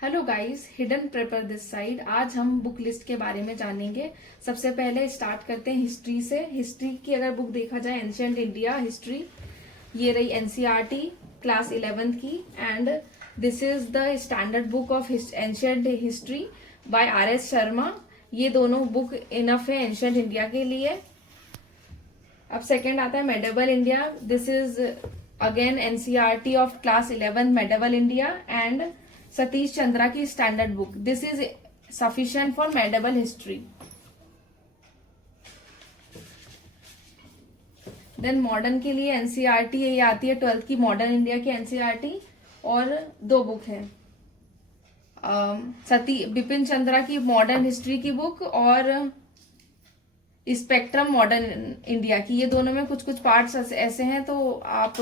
Hello guys, hidden prefer this side. आज हम book list के बारे में जानेंगे। सबसे पहले स्टार्ट करते हैं हिस्ट्री से। हिस्ट्री की अगर बुक देखा जाए, एंशिएंट इंडिया हिस्ट्री, ये रही एनसीईआरटी क्लास 11th की, and this is the standard book of ancient history by R S. Sharma. ये दोनों बुक इनफ है एंशिएंट इंडिया के लिए। अब सेकेंड आता है medieval India. This is again NCERT of class 11th medieval India and Satish Chandra की standard book. This is sufficient for medieval history. Then modern के लिए एनसीईआरटी ये आती है 12th की मॉडर्न इंडिया की एनसीईआरटी, और दो बुक है बिपिन चंद्रा की मॉडर्न हिस्ट्री की बुक और स्पेक्ट्रम मॉडर्न इंडिया की। ये दोनों में कुछ कुछ पार्ट्स ऐसे हैं, तो आप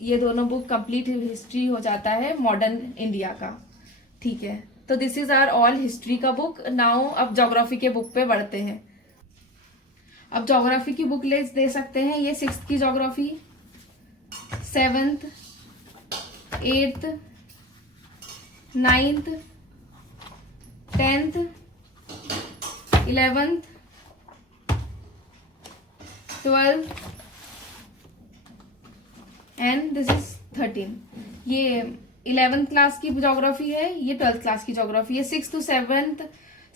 ये दोनों बुक कंप्लीट हिस्ट्री हो जाता है मॉडर्न इंडिया का। ठीक है, तो this is our all history का बुक। नाउ अब ज्योग्राफी के बुक पे बढ़ते हैं। अब ज्योग्राफी की बुक ले दे सकते हैं। ये 6th की geography, 7th, 8th, 9th, 10th, 11th, 12th and this is 13। ये 11th क्लास की ज्योग्राफी है, ये 12th क्लास की ज्योग्राफी है। 6th to 7th,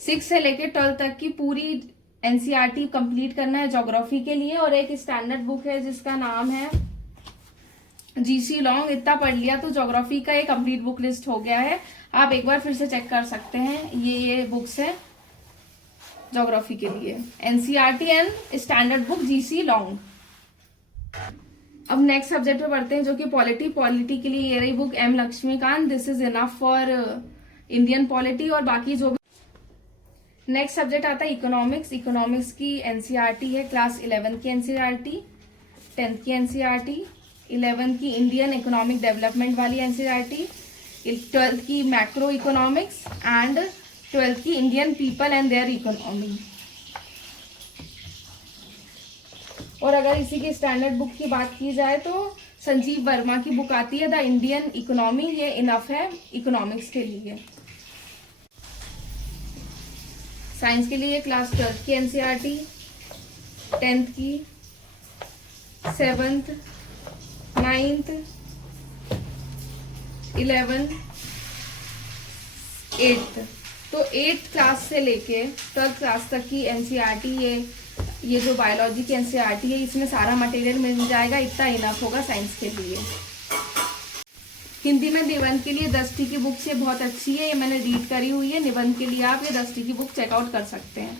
6 से लेके 12th तक की पूरी एनसीईआरटी कंप्लीट करना है ज्योग्राफी के लिए। और एक स्टैंडर्ड बुक है जिसका नाम है जीसी लॉन्ग। इतना पढ़ लिया तो ज्योग्राफी का एक कंप्लीट बुक लिस्ट हो गया है। आप एक बार फिर से चेक कर सकते हैं। ये बुक्स है ज्योग्राफी के लिए, NCERT and standard book GC long. अब नेक्स्ट सब्जेक्ट पे बढ़ते हैं, जो कि पॉलिटी के लिए ये रही book M Laxmikanth. This is enough for Indian polity. और बाकी जो भी नेक्स्ट सब्जेक्ट आता है इकोनॉमिक्स। इकोनॉमिक्स की एनसीईआरटी है क्लास 11 की एनसीईआरटी, 10th की एनसीईआरटी, 11 की इंडियन इकोनॉमिक डेवलपमेंट वाली एनसीईआरटी, 12th की मैक्रो इकोनॉमिक्स एंड 12th की Indian people and their economy. और अगर इसी की स्टैंडर्ड बुक की बात की जाए तो संजीव वर्मा की बुक आती है द इंडियन इकोनॉमी। ये इनफ है इकोनॉमिक्स के लिए। साइंस के लिए क्लास 12th की एनसीईआरटी, 10th की, 7th, 9th, 11th, 8th। तो 8th क्लास से लेके 12th क्लास तक की एनसीईआरटी, ये जो बायोलॉजी की एनसीईआरटी है, इसमें सारा मटेरियल मिल जाएगा। इतना इनफ होगा साइंस के लिए। हिंदी में निबंध के लिए दृष्टि की बुक से बहुत अच्छी है, ये मैंने रीड करी हुई है। निबंध के लिए आप ये दृष्टि की बुक चेकआउट कर सकते हैं।